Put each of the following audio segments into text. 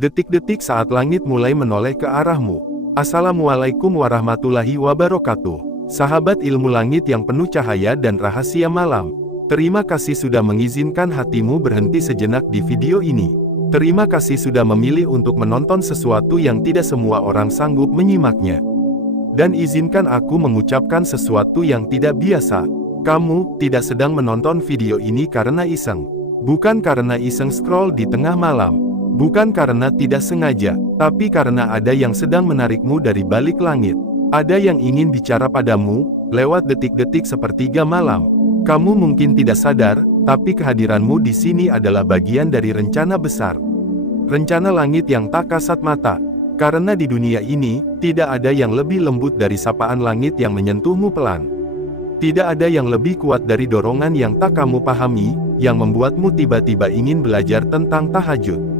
Detik-detik saat langit mulai menoleh ke arahmu. Assalamualaikum warahmatullahi wabarakatuh. Sahabat ilmu langit yang penuh cahaya dan rahasia malam. Terima kasih sudah mengizinkan hatimu berhenti sejenak di video ini. Terima kasih sudah memilih untuk menonton sesuatu yang tidak semua orang sanggup menyimaknya. Dan izinkan aku mengucapkan sesuatu yang tidak biasa. Kamu tidak sedang menonton video ini karena iseng. Bukan karena iseng scroll di tengah malam. Bukan karena tidak sengaja, tapi karena ada yang sedang menarikmu dari balik langit. Ada yang ingin bicara padamu, lewat detik-detik sepertiga malam. Kamu mungkin tidak sadar, tapi kehadiranmu di sini adalah bagian dari rencana besar. Rencana langit yang tak kasat mata. Karena di dunia ini, tidak ada yang lebih lembut dari sapaan langit yang menyentuhmu pelan. Tidak ada yang lebih kuat dari dorongan yang tak kamu pahami, yang membuatmu tiba-tiba ingin belajar tentang tahajud.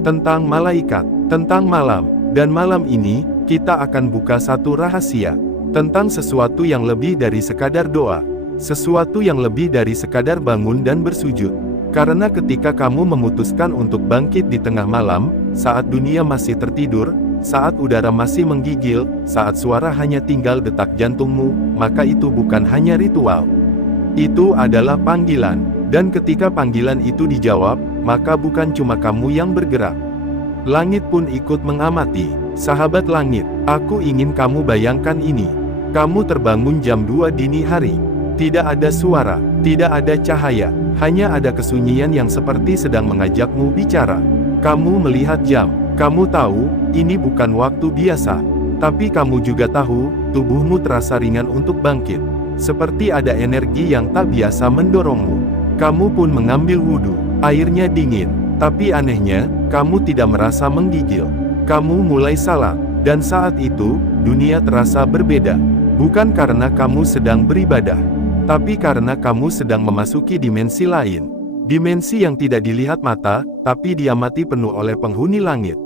Tentang malaikat, tentang malam, dan malam ini, kita akan buka satu rahasia, tentang sesuatu yang lebih dari sekadar doa, sesuatu yang lebih dari sekadar bangun dan bersujud. Karena ketika kamu memutuskan untuk bangkit di tengah malam, saat dunia masih tertidur, saat udara masih menggigil, saat suara hanya tinggal detak jantungmu, maka itu bukan hanya ritual. Itu adalah panggilan, dan ketika panggilan itu dijawab, maka bukan cuma kamu yang bergerak. Langit pun ikut mengamati. Sahabat langit, aku ingin kamu bayangkan ini. Kamu terbangun jam 2 dini hari. Tidak ada suara, tidak ada cahaya, hanya ada kesunyian yang seperti sedang mengajakmu bicara. Kamu melihat jam, kamu tahu, ini bukan waktu biasa. Tapi kamu juga tahu, tubuhmu terasa ringan untuk bangkit. Seperti ada energi yang tak biasa mendorongmu. Kamu pun mengambil wudhu. Airnya dingin, tapi anehnya, kamu tidak merasa menggigil. Kamu mulai salat, dan saat itu, dunia terasa berbeda. Bukan karena kamu sedang beribadah, tapi karena kamu sedang memasuki dimensi lain. Dimensi yang tidak dilihat mata, tapi diamati penuh oleh penghuni langit.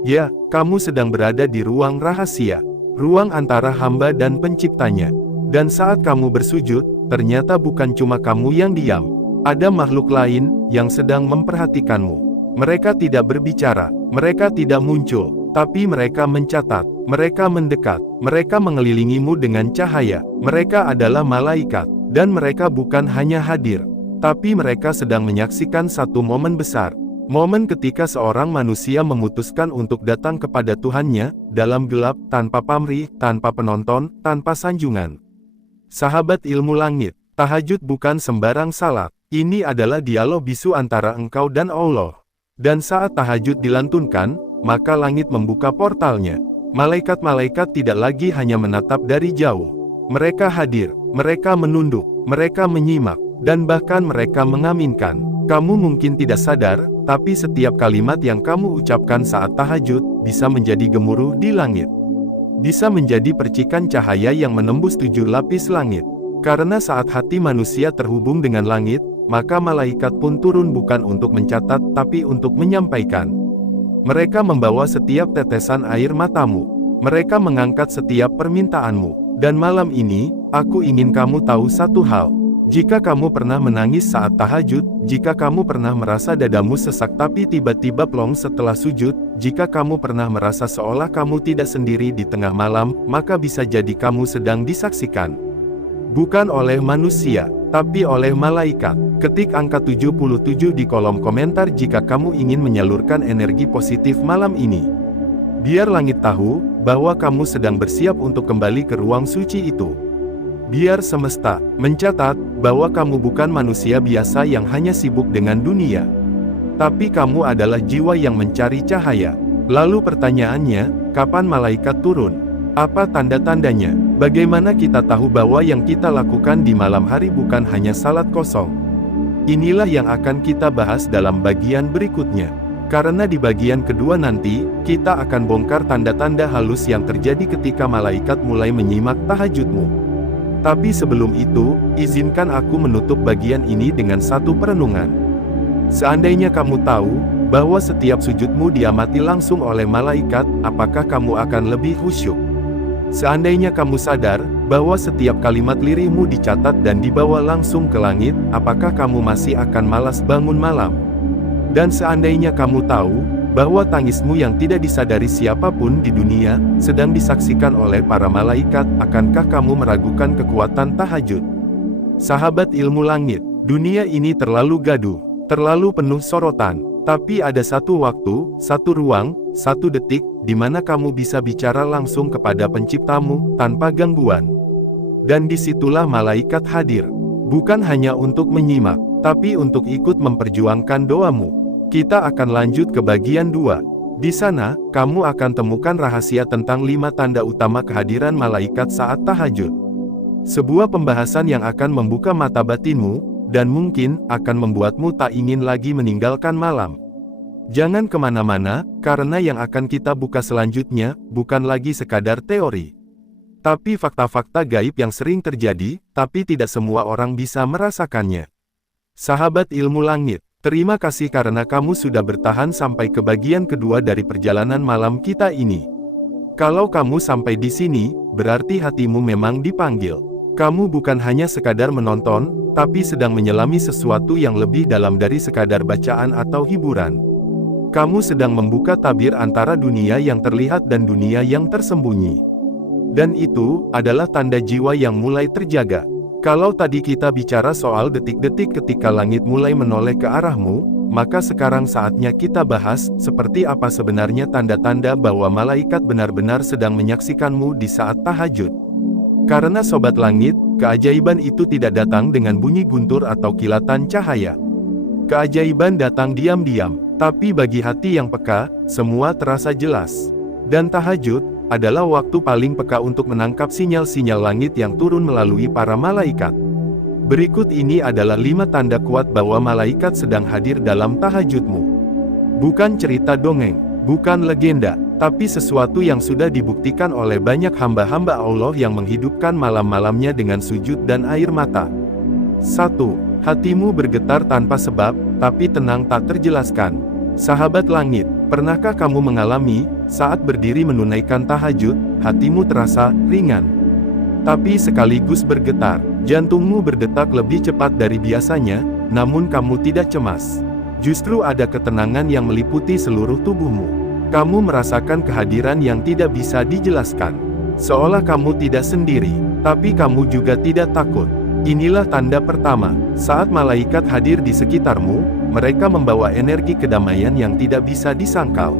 Ya, kamu sedang berada di ruang rahasia, ruang antara hamba dan penciptanya. Dan saat kamu bersujud, ternyata bukan cuma kamu yang diam. Ada makhluk lain, yang sedang memperhatikanmu. Mereka tidak berbicara, mereka tidak muncul, tapi mereka mencatat, mereka mendekat, mereka mengelilingimu dengan cahaya. Mereka adalah malaikat, dan mereka bukan hanya hadir, tapi mereka sedang menyaksikan satu momen besar. Momen ketika seorang manusia memutuskan untuk datang kepada Tuhannya, dalam gelap, tanpa pamrih, tanpa penonton, tanpa sanjungan. Sahabat ilmu langit, tahajud bukan sembarang salat. Ini adalah dialog bisu antara engkau dan Allah. Dan saat tahajud dilantunkan, maka langit membuka portalnya. Malaikat-malaikat tidak lagi hanya menatap dari jauh. Mereka hadir, mereka menunduk, mereka menyimak, dan bahkan mereka mengaminkan. Kamu mungkin tidak sadar, tapi setiap kalimat yang kamu ucapkan saat tahajud, bisa menjadi gemuruh di langit. Bisa menjadi percikan cahaya yang menembus 7 lapis langit. Karena saat hati manusia terhubung dengan langit, maka malaikat pun turun bukan untuk mencatat, tapi untuk menyampaikan. Mereka membawa setiap tetesan air matamu. Mereka mengangkat setiap permintaanmu. Dan malam ini, aku ingin kamu tahu satu hal. Jika kamu pernah menangis saat tahajud, jika kamu pernah merasa dadamu sesak tapi tiba-tiba plong setelah sujud, jika kamu pernah merasa seolah kamu tidak sendiri di tengah malam, maka bisa jadi kamu sedang disaksikan. Bukan oleh manusia, tapi oleh malaikat. Ketik angka 77 di kolom komentar jika kamu ingin menyalurkan energi positif malam ini. Biar langit tahu, bahwa kamu sedang bersiap untuk kembali ke ruang suci itu. Biar semesta mencatat, bahwa kamu bukan manusia biasa yang hanya sibuk dengan dunia. Tapi kamu adalah jiwa yang mencari cahaya. Lalu pertanyaannya, kapan malaikat turun? Apa tanda-tandanya? Bagaimana kita tahu bahwa yang kita lakukan di malam hari bukan hanya salat kosong? Inilah yang akan kita bahas dalam bagian berikutnya. Karena di bagian kedua nanti, kita akan bongkar tanda-tanda halus yang terjadi ketika malaikat mulai menyimak tahajudmu. Tapi sebelum itu, izinkan aku menutup bagian ini dengan satu perenungan. Seandainya kamu tahu, bahwa setiap sujudmu diamati langsung oleh malaikat, apakah kamu akan lebih khusyuk? Seandainya kamu sadar, bahwa setiap kalimat lirihmu dicatat dan dibawa langsung ke langit, apakah kamu masih akan malas bangun malam? Dan seandainya kamu tahu, bahwa tangismu yang tidak disadari siapapun di dunia, sedang disaksikan oleh para malaikat. Akankah kamu meragukan kekuatan tahajud? Sahabat ilmu langit, dunia ini terlalu gaduh, terlalu penuh sorotan. Tapi ada satu waktu, satu ruang, satu detik, di mana kamu bisa bicara langsung kepada penciptamu, tanpa gangguan. Dan disitulah malaikat hadir. Bukan hanya untuk menyimak, tapi untuk ikut memperjuangkan doamu. Kita akan lanjut ke bagian 2. Di sana, kamu akan temukan rahasia tentang 5 tanda utama kehadiran malaikat saat tahajud. Sebuah pembahasan yang akan membuka mata batinmu, dan mungkin akan membuatmu tak ingin lagi meninggalkan malam. Jangan kemana-mana, karena yang akan kita buka selanjutnya, bukan lagi sekadar teori. Tapi fakta-fakta gaib yang sering terjadi, tapi tidak semua orang bisa merasakannya. Sahabat ilmu langit, terima kasih karena kamu sudah bertahan sampai ke bagian kedua dari perjalanan malam kita ini. Kalau kamu sampai di sini, berarti hatimu memang dipanggil. Kamu bukan hanya sekadar menonton, tapi sedang menyelami sesuatu yang lebih dalam dari sekadar bacaan atau hiburan. Kamu sedang membuka tabir antara dunia yang terlihat dan dunia yang tersembunyi. Dan itu adalah tanda jiwa yang mulai terjaga. Kalau tadi kita bicara soal detik-detik ketika langit mulai menoleh ke arahmu, maka sekarang saatnya kita bahas seperti apa sebenarnya tanda-tanda bahwa malaikat benar-benar sedang menyaksikanmu di saat tahajud. Karena sobat langit, keajaiban itu tidak datang dengan bunyi guntur atau kilatan cahaya. Keajaiban datang diam-diam, tapi bagi hati yang peka, semua terasa jelas. Dan tahajud adalah waktu paling peka untuk menangkap sinyal-sinyal langit yang turun melalui para malaikat. Berikut ini adalah 5 tanda kuat bahwa malaikat sedang hadir dalam tahajudmu. Bukan cerita dongeng, bukan legenda, tapi sesuatu yang sudah dibuktikan oleh banyak hamba-hamba Allah yang menghidupkan malam-malamnya dengan sujud dan air mata. 1. Hatimu bergetar tanpa sebab, tapi tenang tak terjelaskan. Sahabat langit, pernahkah kamu mengalami, saat berdiri menunaikan tahajud, hatimu terasa ringan, tapi sekaligus bergetar, jantungmu berdetak lebih cepat dari biasanya, namun kamu tidak cemas. Justru ada ketenangan yang meliputi seluruh tubuhmu. Kamu merasakan kehadiran yang tidak bisa dijelaskan. Seolah kamu tidak sendiri, tapi kamu juga tidak takut. Inilah tanda pertama, saat malaikat hadir di sekitarmu, mereka membawa energi kedamaian yang tidak bisa disangkal.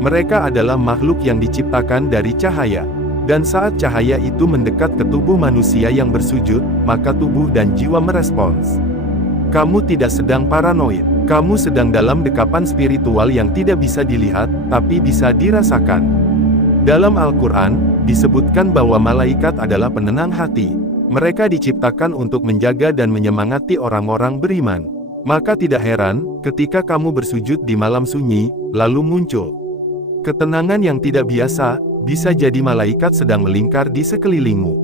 Mereka adalah makhluk yang diciptakan dari cahaya. Dan saat cahaya itu mendekat ke tubuh manusia yang bersujud, maka tubuh dan jiwa merespons. Kamu tidak sedang paranoid. Kamu sedang dalam dekapan spiritual yang tidak bisa dilihat, tapi bisa dirasakan. Dalam Al-Quran, disebutkan bahwa malaikat adalah penenang hati. Mereka diciptakan untuk menjaga dan menyemangati orang-orang beriman. Maka tidak heran, ketika kamu bersujud di malam sunyi, lalu muncul ketenangan yang tidak biasa, bisa jadi malaikat sedang melingkar di sekelilingmu.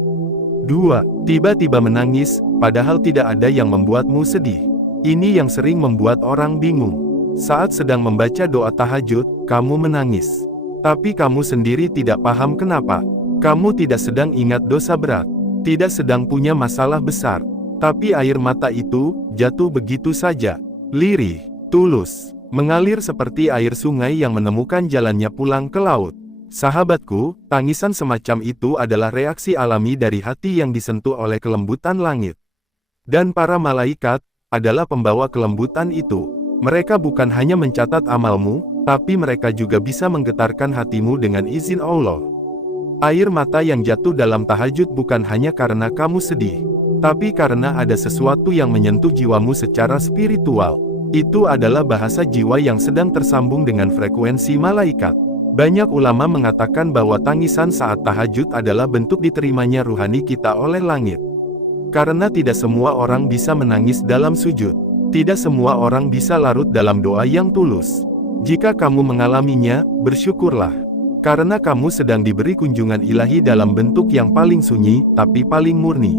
2. Tiba-tiba menangis, padahal tidak ada yang membuatmu sedih. Ini yang sering membuat orang bingung. Saat sedang membaca doa tahajud, kamu menangis. Tapi kamu sendiri tidak paham kenapa. Kamu tidak sedang ingat dosa berat. Tidak sedang punya masalah besar. Tapi air mata itu, jatuh begitu saja. Lirih, tulus, mengalir seperti air sungai yang menemukan jalannya pulang ke laut. Sahabatku, tangisan semacam itu adalah reaksi alami dari hati yang disentuh oleh kelembutan langit. Dan para malaikat adalah pembawa kelembutan itu. Mereka bukan hanya mencatat amalmu, tapi mereka juga bisa menggetarkan hatimu dengan izin Allah. Air mata yang jatuh dalam tahajud bukan hanya karena kamu sedih, tapi karena ada sesuatu yang menyentuh jiwamu secara spiritual. Itu adalah bahasa jiwa yang sedang tersambung dengan frekuensi malaikat. Banyak ulama mengatakan bahwa tangisan saat tahajud adalah bentuk diterimanya ruhani kita oleh langit. Karena tidak semua orang bisa menangis dalam sujud. Tidak semua orang bisa larut dalam doa yang tulus. Jika kamu mengalaminya, bersyukurlah. Karena kamu sedang diberi kunjungan ilahi dalam bentuk yang paling sunyi, tapi paling murni.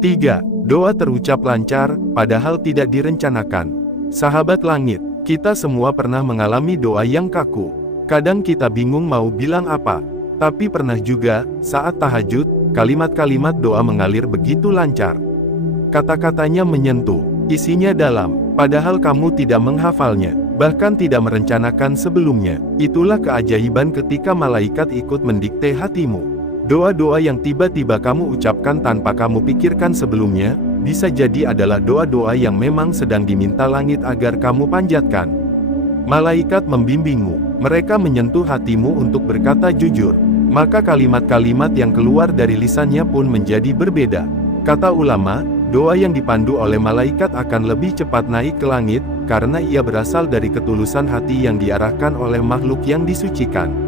3. Doa terucap lancar, padahal tidak direncanakan. Sahabat langit, kita semua pernah mengalami doa yang kaku. Kadang kita bingung mau bilang apa. Tapi pernah juga, saat tahajud, kalimat-kalimat doa mengalir begitu lancar. Kata-katanya menyentuh, isinya dalam, padahal kamu tidak menghafalnya. bahkan tidak merencanakan sebelumnya. Itulah keajaiban ketika malaikat ikut mendikte hatimu. Doa-doa yang tiba-tiba kamu ucapkan tanpa kamu pikirkan sebelumnya, bisa jadi adalah doa-doa yang memang sedang diminta langit agar kamu panjatkan. Malaikat membimbingmu, mereka menyentuh hatimu untuk berkata jujur, maka kalimat-kalimat yang keluar dari lisannya pun menjadi berbeda. Kata ulama, doa yang dipandu oleh malaikat akan lebih cepat naik ke langit, karena ia berasal dari ketulusan hati yang diarahkan oleh makhluk yang disucikan.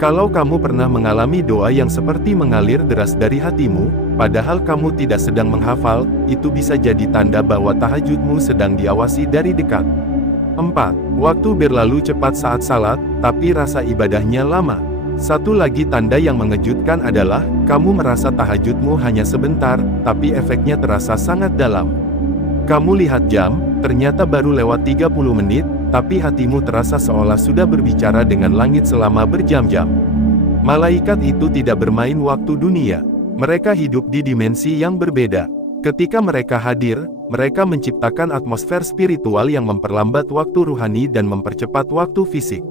Kalau kamu pernah mengalami doa yang seperti mengalir deras dari hatimu, padahal kamu tidak sedang menghafal, itu bisa jadi tanda bahwa tahajudmu sedang diawasi dari dekat. 4. Waktu berlalu cepat saat salat, tapi rasa ibadahnya lama. Satu lagi tanda yang mengejutkan adalah, kamu merasa tahajudmu hanya sebentar, tapi efeknya terasa sangat dalam. Kamu lihat jam, ternyata baru lewat 30 menit, tapi hatimu terasa seolah sudah berbicara dengan langit selama berjam-jam. Malaikat itu tidak bermain waktu dunia. Mereka hidup di dimensi yang berbeda. Ketika mereka hadir, mereka menciptakan atmosfer spiritual yang memperlambat waktu ruhani dan mempercepat waktu fisik.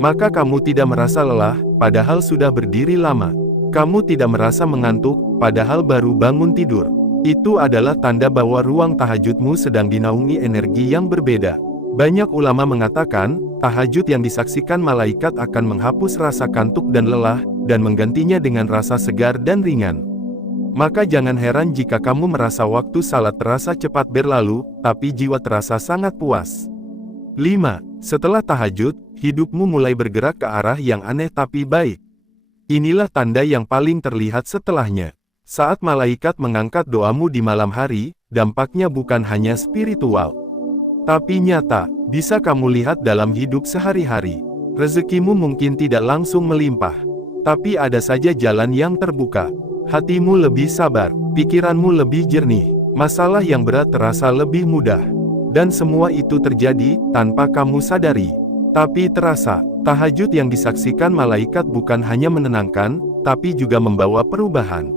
Maka kamu tidak merasa lelah, padahal sudah berdiri lama. Kamu tidak merasa mengantuk, padahal baru bangun tidur. Itu adalah tanda bahwa ruang tahajudmu sedang dinaungi energi yang berbeda. Banyak ulama mengatakan, tahajud yang disaksikan malaikat akan menghapus rasa kantuk dan lelah, dan menggantinya dengan rasa segar dan ringan. Maka jangan heran jika kamu merasa waktu salat terasa cepat berlalu, tapi jiwa terasa sangat puas. 5. Setelah tahajud, hidupmu mulai bergerak ke arah yang aneh tapi baik. Inilah tanda yang paling terlihat setelahnya. Saat malaikat mengangkat doamu di malam hari, dampaknya bukan hanya spiritual, tapi nyata, bisa kamu lihat dalam hidup sehari-hari. Rezekimu mungkin tidak langsung melimpah, tapi ada saja jalan yang terbuka. Hatimu lebih sabar, pikiranmu lebih jernih, masalah yang berat terasa lebih mudah. Dan semua itu terjadi, tanpa kamu sadari. Tapi terasa, tahajud yang disaksikan malaikat bukan hanya menenangkan, tapi juga membawa perubahan.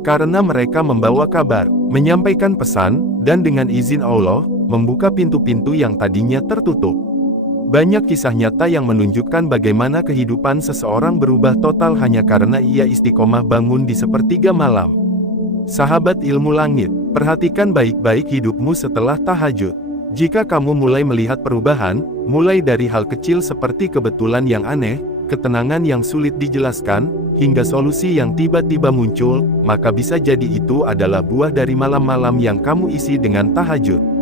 Karena mereka membawa kabar, menyampaikan pesan, dan dengan izin Allah, membuka pintu-pintu yang tadinya tertutup. Banyak kisah nyata yang menunjukkan bagaimana kehidupan seseorang berubah total hanya karena ia istiqomah bangun di sepertiga malam. Sahabat ilmu langit, perhatikan baik-baik hidupmu setelah tahajud. Jika kamu mulai melihat perubahan, mulai dari hal kecil seperti kebetulan yang aneh, ketenangan yang sulit dijelaskan, hingga solusi yang tiba-tiba muncul, maka bisa jadi itu adalah buah dari malam-malam yang kamu isi dengan tahajud.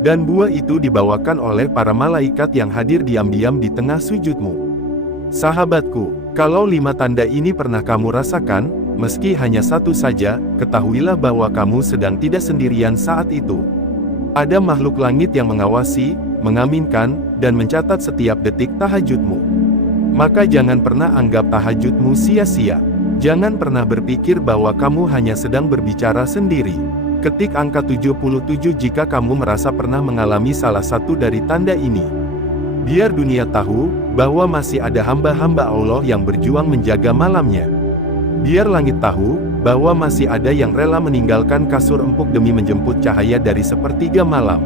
Dan buah itu dibawakan oleh para malaikat yang hadir diam-diam di tengah sujudmu. Sahabatku, kalau 5 tanda ini pernah kamu rasakan, meski hanya satu saja, ketahuilah bahwa kamu sedang tidak sendirian saat itu. Ada makhluk langit yang mengawasi, mengaminkan, dan mencatat setiap detik tahajudmu. Maka jangan pernah anggap tahajudmu sia-sia. Jangan pernah berpikir bahwa kamu hanya sedang berbicara sendiri. Ketik angka 77 jika kamu merasa pernah mengalami salah satu dari tanda ini. Biar dunia tahu, bahwa masih ada hamba-hamba Allah yang berjuang menjaga malamnya. Biar langit tahu, bahwa masih ada yang rela meninggalkan kasur empuk demi menjemput cahaya dari sepertiga malam.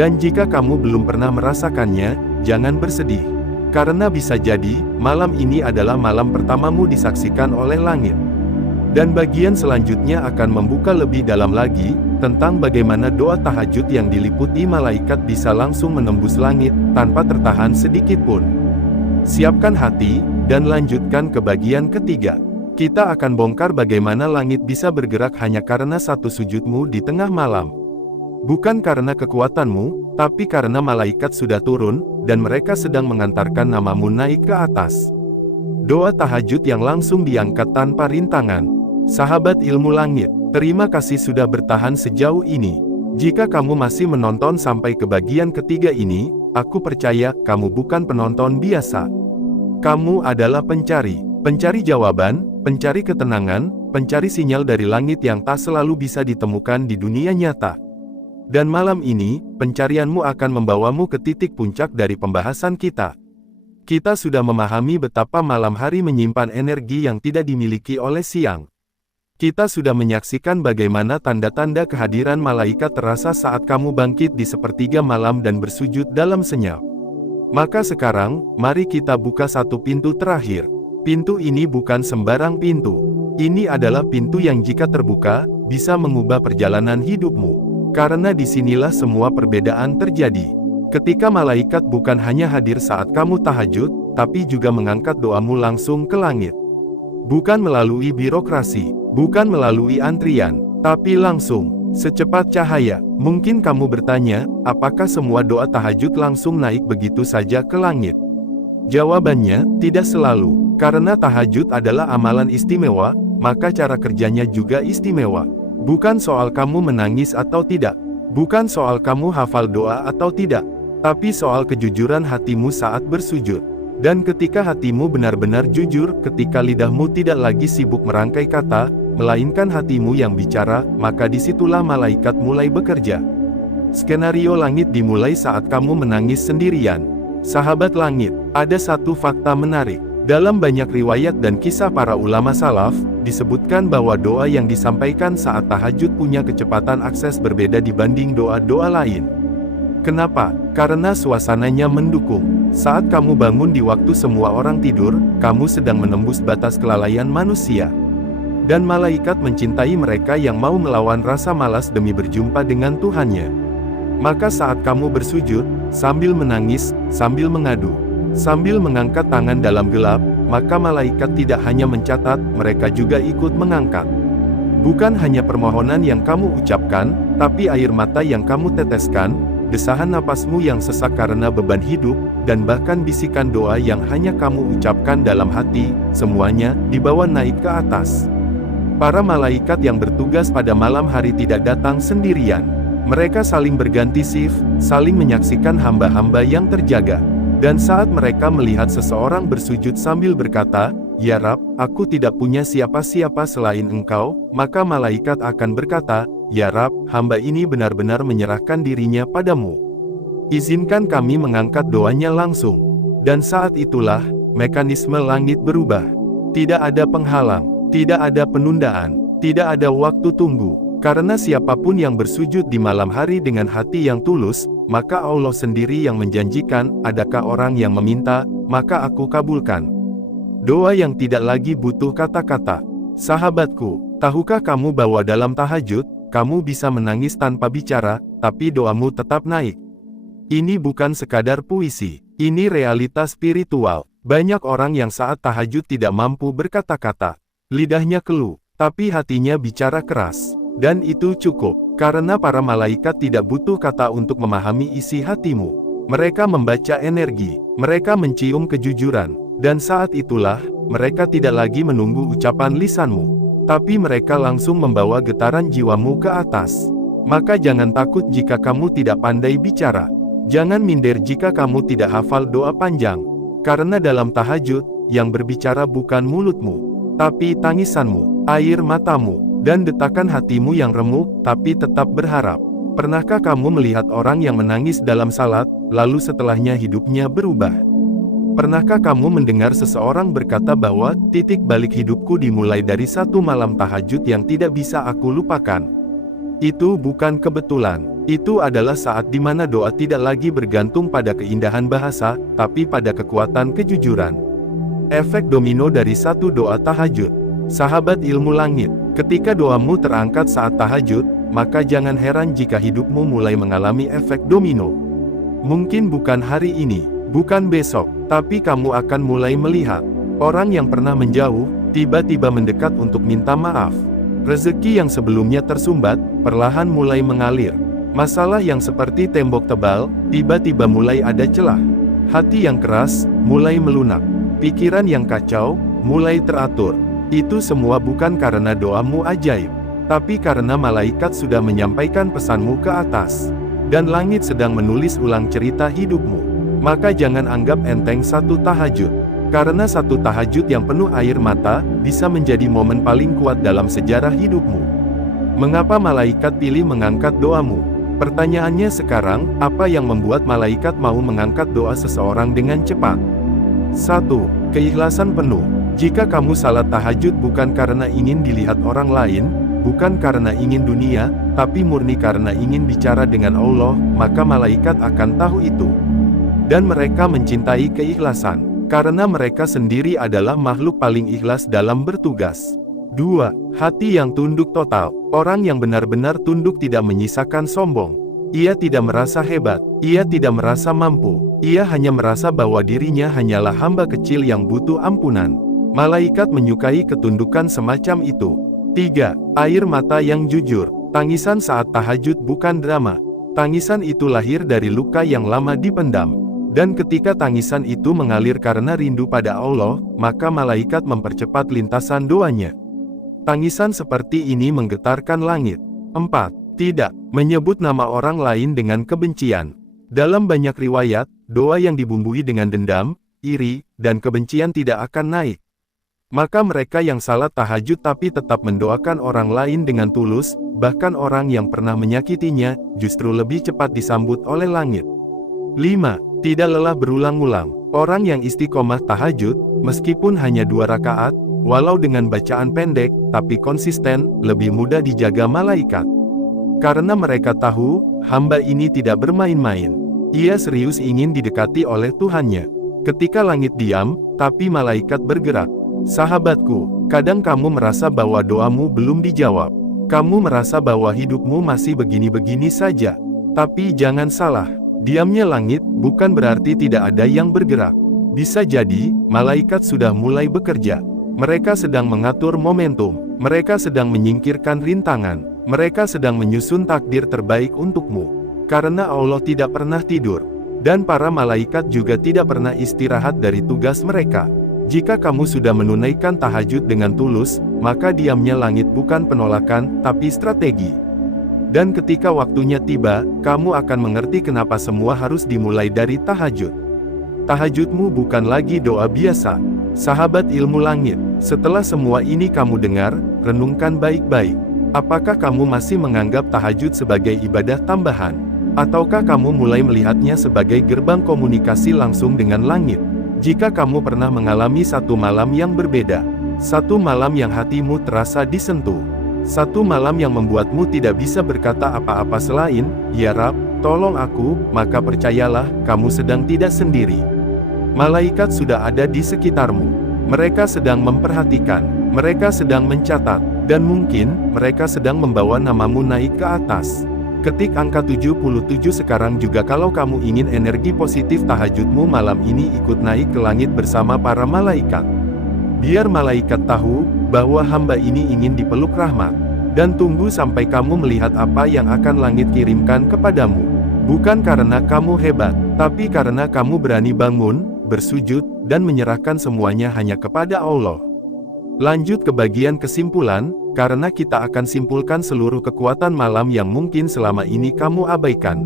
Dan jika kamu belum pernah merasakannya, jangan bersedih. Karena bisa jadi, malam ini adalah malam pertamamu disaksikan oleh langit. Dan bagian selanjutnya akan membuka lebih dalam lagi, tentang bagaimana doa tahajud yang diliputi malaikat bisa langsung menembus langit, tanpa tertahan sedikit pun. Siapkan hati, dan lanjutkan ke bagian ketiga. Kita akan bongkar bagaimana langit bisa bergerak hanya karena satu sujudmu di tengah malam. Bukan karena kekuatanmu, tapi karena malaikat sudah turun, dan mereka sedang mengantarkan namamu naik ke atas. Doa tahajud yang langsung diangkat tanpa rintangan. Sahabat ilmu langit, terima kasih sudah bertahan sejauh ini. Jika kamu masih menonton sampai ke bagian ketiga ini, aku percaya kamu bukan penonton biasa. Kamu adalah pencari jawaban, pencari ketenangan, pencari sinyal dari langit yang tak selalu bisa ditemukan di dunia nyata. Dan malam ini, pencarianmu akan membawamu ke titik puncak dari pembahasan kita. Kita sudah memahami betapa malam hari menyimpan energi yang tidak dimiliki oleh siang. Kita sudah menyaksikan bagaimana tanda-tanda kehadiran malaikat terasa saat kamu bangkit di sepertiga malam dan bersujud dalam senyap. Maka sekarang, mari kita buka satu pintu terakhir. Pintu ini bukan sembarang pintu. Ini adalah pintu yang jika terbuka, bisa mengubah perjalanan hidupmu. Karena disinilah semua perbedaan terjadi. Ketika malaikat bukan hanya hadir saat kamu tahajud, tapi juga mengangkat doamu langsung ke langit. Bukan melalui birokrasi, bukan melalui antrian, tapi langsung, secepat cahaya. Mungkin kamu bertanya, apakah semua doa tahajud langsung naik begitu saja ke langit? Jawabannya, tidak selalu. Karena tahajud adalah amalan istimewa, maka cara kerjanya juga istimewa. Bukan soal kamu menangis atau tidak. Bukan soal kamu hafal doa atau tidak. Tapi soal kejujuran hatimu saat bersujud. Dan ketika hatimu benar-benar jujur, ketika lidahmu tidak lagi sibuk merangkai kata, melainkan hatimu yang bicara, maka disitulah malaikat mulai bekerja. Skenario langit dimulai saat kamu menangis sendirian. Sahabat langit, ada satu fakta menarik. Dalam banyak riwayat dan kisah para ulama salaf, disebutkan bahwa doa yang disampaikan saat tahajud punya kecepatan akses berbeda dibanding doa-doa lain. Kenapa? Karena suasananya mendukung. Saat kamu bangun di waktu semua orang tidur, kamu sedang menembus batas kelalaian manusia. Dan malaikat mencintai mereka yang mau melawan rasa malas demi berjumpa dengan Tuhannya. Maka saat kamu bersujud, sambil menangis, sambil mengadu, sambil mengangkat tangan dalam gelap, maka malaikat tidak hanya mencatat, mereka juga ikut mengangkat. Bukan hanya permohonan yang kamu ucapkan, tapi air mata yang kamu teteskan, desahan napasmu yang sesak karena beban hidup, dan bahkan bisikan doa yang hanya kamu ucapkan dalam hati, semuanya dibawa naik ke atas. Para malaikat yang bertugas pada malam hari tidak datang sendirian. Mereka saling berganti shift, saling menyaksikan hamba-hamba yang terjaga. Dan saat mereka melihat seseorang bersujud sambil berkata, "Ya Rab, aku tidak punya siapa-siapa selain Engkau," maka malaikat akan berkata, "Ya Rab, hamba ini benar-benar menyerahkan dirinya padamu. Izinkan kami mengangkat doanya langsung." Dan saat itulah, mekanisme langit berubah. Tidak ada penghalang, tidak ada penundaan, tidak ada waktu tunggu. Karena siapapun yang bersujud di malam hari dengan hati yang tulus, maka Allah sendiri yang menjanjikan, adakah orang yang meminta, maka aku kabulkan. Doa yang tidak lagi butuh kata-kata. Sahabatku, tahukah kamu bahwa dalam tahajud, kamu bisa menangis tanpa bicara, tapi doamu tetap naik. Ini bukan sekadar puisi, ini realitas spiritual. Banyak orang yang saat tahajud tidak mampu berkata-kata. Lidahnya keluh, tapi hatinya bicara keras. Dan itu cukup, karena para malaikat tidak butuh kata untuk memahami isi hatimu. Mereka membaca energi, mereka mencium kejujuran, dan saat itulah, mereka tidak lagi menunggu ucapan lisanmu. Tapi mereka langsung membawa getaran jiwamu ke atas. Maka jangan takut jika kamu tidak pandai bicara. Jangan minder jika kamu tidak hafal doa panjang. Karena dalam tahajud, yang berbicara bukan mulutmu, tapi tangisanmu, air matamu, dan detakan hatimu yang remuk, tapi tetap berharap. Pernahkah kamu melihat orang yang menangis dalam salat, lalu setelahnya hidupnya berubah? Pernahkah kamu mendengar seseorang berkata bahwa, titik balik hidupku dimulai dari satu malam tahajud yang tidak bisa aku lupakan? Itu bukan kebetulan. Itu adalah saat di mana doa tidak lagi bergantung pada keindahan bahasa, tapi pada kekuatan kejujuran. Efek domino dari satu doa tahajud. Sahabat ilmu langit, ketika doamu terangkat saat tahajud, maka jangan heran jika hidupmu mulai mengalami efek domino. Mungkin bukan hari ini, bukan besok, tapi kamu akan mulai melihat orang yang pernah menjauh, tiba-tiba mendekat untuk minta maaf. Rezeki yang sebelumnya tersumbat, perlahan mulai mengalir. Masalah yang seperti tembok tebal, tiba-tiba mulai ada celah. Hati yang keras, mulai melunak. Pikiran yang kacau, mulai teratur. Itu semua bukan karena doamu ajaib, tapi karena malaikat sudah menyampaikan pesanmu ke atas. Dan langit sedang menulis ulang cerita hidupmu. Maka jangan anggap enteng satu tahajud. Karena satu tahajud yang penuh air mata, bisa menjadi momen paling kuat dalam sejarah hidupmu. Mengapa malaikat pilih mengangkat doamu? Pertanyaannya sekarang, apa yang membuat malaikat mau mengangkat doa seseorang dengan cepat? 1. Keikhlasan penuh. Jika kamu salat tahajud bukan karena ingin dilihat orang lain, bukan karena ingin dunia, tapi murni karena ingin bicara dengan Allah, maka malaikat akan tahu itu. Dan mereka mencintai keikhlasan, karena mereka sendiri adalah makhluk paling ikhlas dalam bertugas. 2. Hati yang tunduk total. Orang yang benar-benar tunduk tidak menyisakan sombong. Ia tidak merasa hebat, ia tidak merasa mampu, ia hanya merasa bahwa dirinya hanyalah hamba kecil yang butuh ampunan. Malaikat menyukai ketundukan semacam itu. 3. Air mata yang jujur. Tangisan saat tahajud bukan drama. Tangisan itu lahir dari luka yang lama dipendam. Dan ketika tangisan itu mengalir karena rindu pada Allah, maka malaikat mempercepat lintasan doanya. Tangisan seperti ini menggetarkan langit. 4. Tidak menyebut nama orang lain dengan kebencian. Dalam banyak riwayat, doa yang dibumbui dengan dendam, iri, dan kebencian tidak akan naik. Maka mereka yang salat tahajud tapi tetap mendoakan orang lain dengan tulus, bahkan orang yang pernah menyakitinya, justru lebih cepat disambut oleh langit. 5. Tidak lelah berulang-ulang. Orang yang istiqomah tahajud, meskipun hanya 2 rakaat, walau dengan bacaan pendek, tapi konsisten, lebih mudah dijaga malaikat. Karena mereka tahu, hamba ini tidak bermain-main. Ia serius ingin didekati oleh Tuhannya. Ketika langit diam, tapi malaikat bergerak. Sahabatku, kadang kamu merasa bahwa doamu belum dijawab. Kamu merasa bahwa hidupmu masih begini-begini saja. Tapi jangan salah, diamnya langit bukan berarti tidak ada yang bergerak. Bisa jadi, malaikat sudah mulai bekerja. Mereka sedang mengatur momentum. Mereka sedang menyingkirkan rintangan. Mereka sedang menyusun takdir terbaik untukmu. Karena Allah tidak pernah tidur. Dan para malaikat juga tidak pernah istirahat dari tugas mereka. Jika kamu sudah menunaikan tahajud dengan tulus, maka diamnya langit bukan penolakan, tapi strategi. Dan ketika waktunya tiba, kamu akan mengerti kenapa semua harus dimulai dari tahajud. Tahajudmu bukan lagi doa biasa. Sahabat ilmu langit, setelah semua ini kamu dengar, renungkan baik-baik. Apakah kamu masih menganggap tahajud sebagai ibadah tambahan? Ataukah kamu mulai melihatnya sebagai gerbang komunikasi langsung dengan langit? Jika kamu pernah mengalami satu malam yang berbeda, satu malam yang hatimu terasa disentuh, satu malam yang membuatmu tidak bisa berkata apa-apa selain, "Ya Rab, tolong aku," maka percayalah, kamu sedang tidak sendiri. Malaikat sudah ada di sekitarmu. Mereka sedang memperhatikan, mereka sedang mencatat, dan mungkin, mereka sedang membawa namamu naik ke atas. Ketik angka 77 sekarang juga kalau kamu ingin energi positif tahajudmu malam ini ikut naik ke langit bersama para malaikat. Biar malaikat tahu, bahwa hamba ini ingin dipeluk rahmat. Dan tunggu sampai kamu melihat apa yang akan langit kirimkan kepadamu. Bukan karena kamu hebat, tapi karena kamu berani bangun, bersujud, dan menyerahkan semuanya hanya kepada Allah. Lanjut ke bagian kesimpulan, karena kita akan simpulkan seluruh kekuatan malam yang mungkin selama ini kamu abaikan.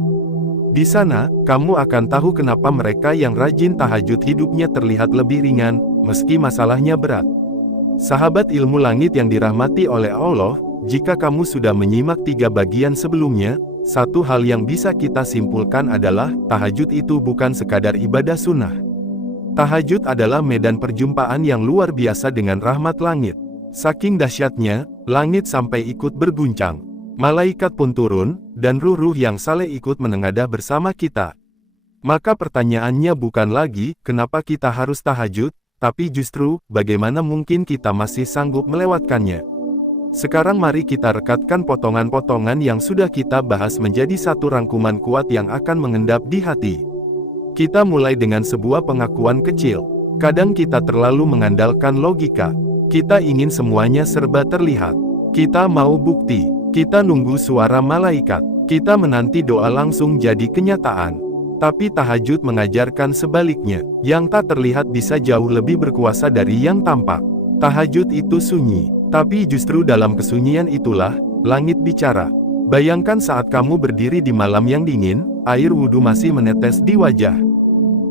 Di sana, kamu akan tahu kenapa mereka yang rajin tahajud hidupnya terlihat lebih ringan, meski masalahnya berat. Sahabat ilmu langit yang dirahmati oleh Allah, jika kamu sudah menyimak 3 bagian sebelumnya, satu hal yang bisa kita simpulkan adalah, tahajud itu bukan sekadar ibadah sunnah. Tahajud adalah medan perjumpaan yang luar biasa dengan rahmat langit. Saking dahsyatnya, langit sampai ikut berguncang. Malaikat pun turun, dan ruh-ruh yang saleh ikut menengadah bersama kita. Maka pertanyaannya bukan lagi, kenapa kita harus tahajud, tapi justru, bagaimana mungkin kita masih sanggup melewatkannya. Sekarang mari kita rekatkan potongan-potongan yang sudah kita bahas menjadi satu rangkuman kuat yang akan mengendap di hati. Kita mulai dengan sebuah pengakuan kecil. Kadang kita terlalu mengandalkan logika. Kita ingin semuanya serba terlihat. Kita mau bukti. Kita nunggu suara malaikat. Kita menanti doa langsung jadi kenyataan. Tapi tahajud mengajarkan sebaliknya. Yang tak terlihat bisa jauh lebih berkuasa dari yang tampak. Tahajud itu sunyi. Tapi justru dalam kesunyian itulah, langit bicara. Bayangkan saat kamu berdiri di malam yang dingin, air wudhu masih menetes di wajah.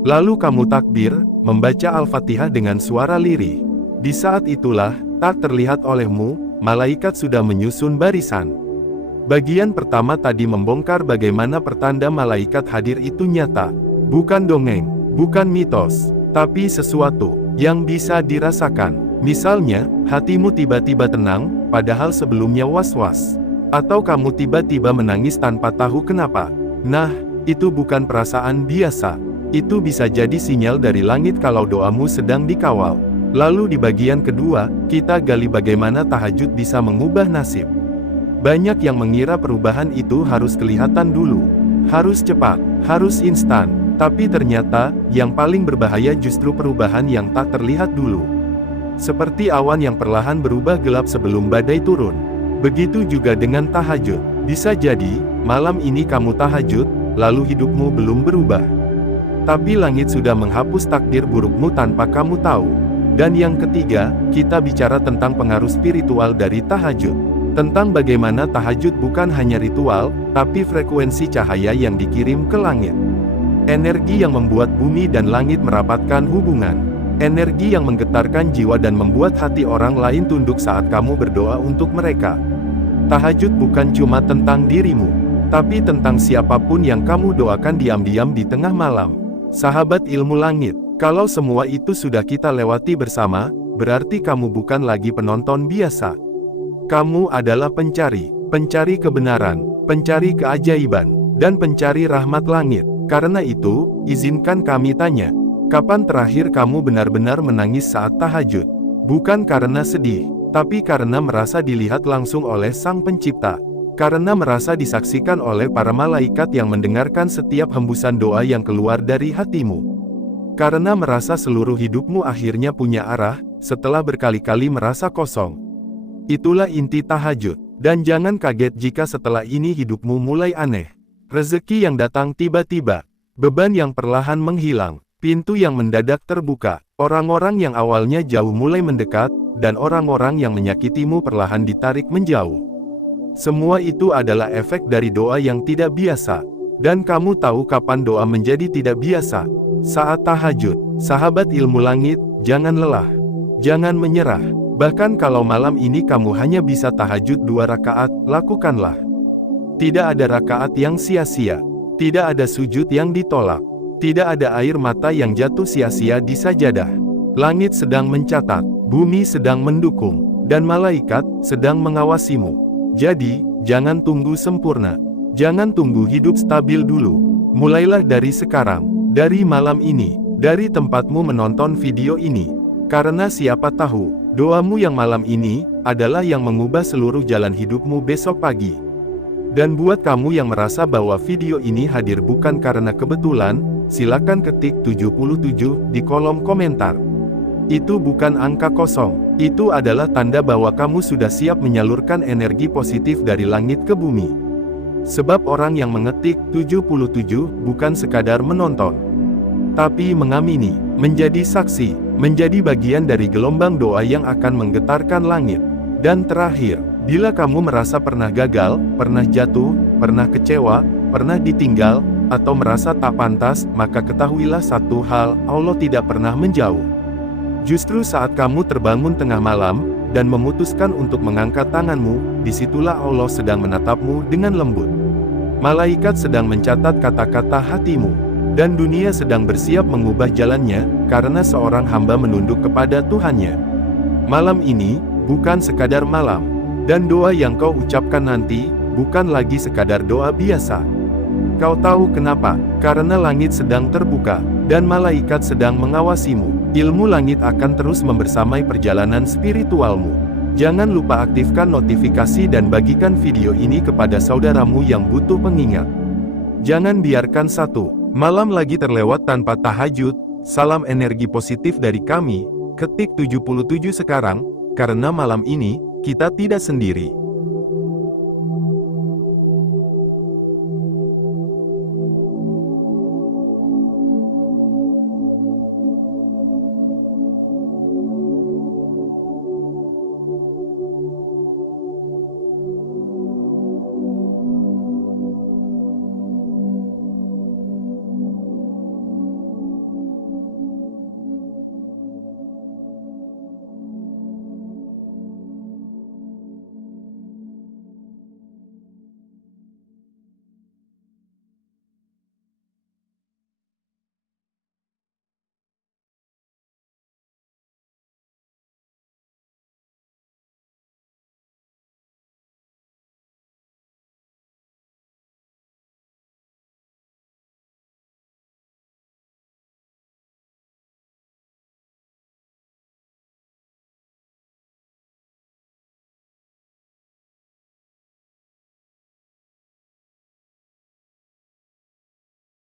Lalu kamu takbir, membaca Al-Fatihah dengan suara lirih. Di saat itulah, tak terlihat olehmu, malaikat sudah menyusun barisan. Bagian pertama tadi membongkar bagaimana pertanda malaikat hadir itu nyata. Bukan dongeng, bukan mitos, tapi sesuatu yang bisa dirasakan. Misalnya, hatimu tiba-tiba tenang, padahal sebelumnya was-was. Atau kamu tiba-tiba menangis tanpa tahu kenapa. Nah, itu bukan perasaan biasa. Itu bisa jadi sinyal dari langit kalau doamu sedang dikawal. Lalu di bagian kedua, kita gali bagaimana tahajud bisa mengubah nasib. Banyak yang mengira perubahan itu harus kelihatan dulu. Harus cepat, harus instan. Tapi ternyata, yang paling berbahaya justru perubahan yang tak terlihat dulu. Seperti awan yang perlahan berubah gelap sebelum badai turun. Begitu juga dengan tahajud. Bisa jadi, malam ini kamu tahajud, lalu hidupmu belum berubah. Tapi langit sudah menghapus takdir burukmu tanpa kamu tahu. Dan yang ketiga, kita bicara tentang pengaruh spiritual dari tahajud. Tentang bagaimana tahajud bukan hanya ritual, tapi frekuensi cahaya yang dikirim ke langit. Energi yang membuat bumi dan langit merapatkan hubungan. Energi yang menggetarkan jiwa dan membuat hati orang lain tunduk saat kamu berdoa untuk mereka. Tahajud bukan cuma tentang dirimu, tapi tentang siapapun yang kamu doakan diam-diam di tengah malam. Sahabat ilmu langit, kalau semua itu sudah kita lewati bersama, berarti kamu bukan lagi penonton biasa. Kamu adalah pencari kebenaran, pencari keajaiban, dan pencari rahmat langit. Karena itu, izinkan kami tanya, kapan terakhir kamu benar-benar menangis saat tahajud? Bukan karena sedih, tapi karena merasa dilihat langsung oleh Sang Pencipta. Karena merasa disaksikan oleh para malaikat yang mendengarkan setiap hembusan doa yang keluar dari hatimu. Karena merasa seluruh hidupmu akhirnya punya arah, setelah berkali-kali merasa kosong. Itulah inti tahajud. Dan jangan kaget jika setelah ini hidupmu mulai aneh. Rezeki yang datang tiba-tiba. Beban yang perlahan menghilang. Pintu yang mendadak terbuka. Orang-orang yang awalnya jauh mulai mendekat, dan orang-orang yang menyakitimu perlahan ditarik menjauh. Semua itu adalah efek dari doa yang tidak biasa. Dan kamu tahu kapan doa menjadi tidak biasa? Saat tahajud. Sahabat ilmu langit, jangan lelah. Jangan menyerah. Bahkan kalau malam ini kamu hanya bisa tahajud 2 rakaat, lakukanlah. Tidak ada rakaat yang sia-sia. Tidak ada sujud yang ditolak. Tidak ada air mata yang jatuh sia-sia di sajadah. Langit sedang mencatat, bumi sedang mendukung, dan malaikat sedang mengawasimu. Jadi, jangan tunggu sempurna. Jangan tunggu hidup stabil dulu. Mulailah dari sekarang, dari malam ini, dari tempatmu menonton video ini. Karena siapa tahu, doamu yang malam ini, adalah yang mengubah seluruh jalan hidupmu besok pagi. Dan buat kamu yang merasa bahwa video ini hadir bukan karena kebetulan, silakan ketik 77 di kolom komentar. Itu bukan angka kosong, itu adalah tanda bahwa kamu sudah siap menyalurkan energi positif dari langit ke bumi. Sebab orang yang mengetik 77 bukan sekadar menonton, tapi mengamini, menjadi saksi, menjadi bagian dari gelombang doa yang akan menggetarkan langit. Dan terakhir, bila kamu merasa pernah gagal, pernah jatuh, pernah kecewa, pernah ditinggal, atau merasa tak pantas, maka ketahuilah satu hal, Allah tidak pernah menjauh. Justru saat kamu terbangun tengah malam, dan memutuskan untuk mengangkat tanganmu, disitulah Allah sedang menatapmu dengan lembut. Malaikat sedang mencatat kata-kata hatimu, dan dunia sedang bersiap mengubah jalannya, karena seorang hamba menunduk kepada Tuhannya. Malam ini, bukan sekadar malam, dan doa yang kau ucapkan nanti, bukan lagi sekadar doa biasa. Kau tahu kenapa? Karena langit sedang terbuka, dan malaikat sedang mengawasimu. Ilmu langit akan terus membersamai perjalanan spiritualmu. Jangan lupa aktifkan notifikasi dan bagikan video ini kepada saudaramu yang butuh pengingat. Jangan biarkan satu malam lagi terlewat tanpa tahajud. Salam energi positif dari kami, ketik 77 sekarang, karena malam ini, kita tidak sendiri.